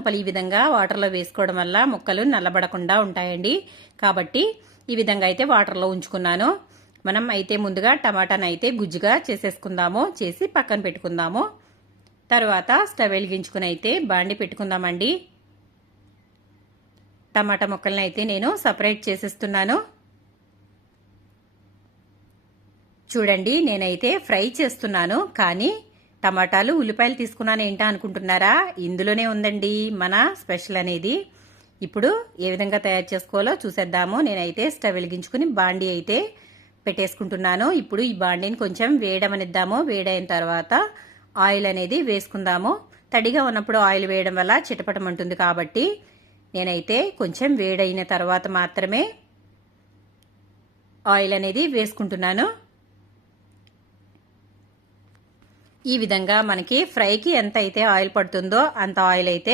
దుంపలు ఈ విధంగా వాటర్లో వేసుకోవడం వల్ల ముక్కలు నల్లబడకుండా ఉంటాయండి. కాబట్టి ఈ విధంగా అయితే వాటర్లో ఉంచుకున్నాను. మనం అయితే ముందుగా టమాటాను అయితే గుజ్జుగా చేసేసుకుందాము, చేసి పక్కన పెట్టుకుందాము. తర్వాత స్టవ్ వెలిగించుకుని అయితే బాండి పెట్టుకుందామండి. టమాటా ముక్కల్ని అయితే నేను సపరేట్ చేసేస్తున్నాను. చూడండి, నేనైతే ఫ్రై చేస్తున్నాను, కానీ టమాటాలు ఉల్లిపాయలు తీసుకున్నాను ఏంటా అనుకుంటున్నారా? ఇందులోనే ఉందండి మన స్పెషల్ అనేది. ఇప్పుడు ఏ విధంగా తయారు చేసుకోవాలో చూసేద్దాము. నేనైతే స్టవ్ వెలిగించుకుని బాండి అయితే పెట్టేసుకుంటున్నాను. ఇప్పుడు ఈ బాండీని కొంచెం వేడమనిద్దాము. వేడైన తర్వాత ఆయిల్ అనేది వేసుకుందాము. తడిగా ఉన్నప్పుడు ఆయిల్ వేయడం వల్ల చిటపటమంటుంది, కాబట్టి నేనైతే కొంచెం వేడైన తర్వాత మాత్రమే ఆయిల్ అనేది వేసుకుంటున్నాను. ఈ విధంగా మనకి ఫ్రైకి ఎంత అయితే ఆయిల్ పడుతుందో అంత ఆయిల్ అయితే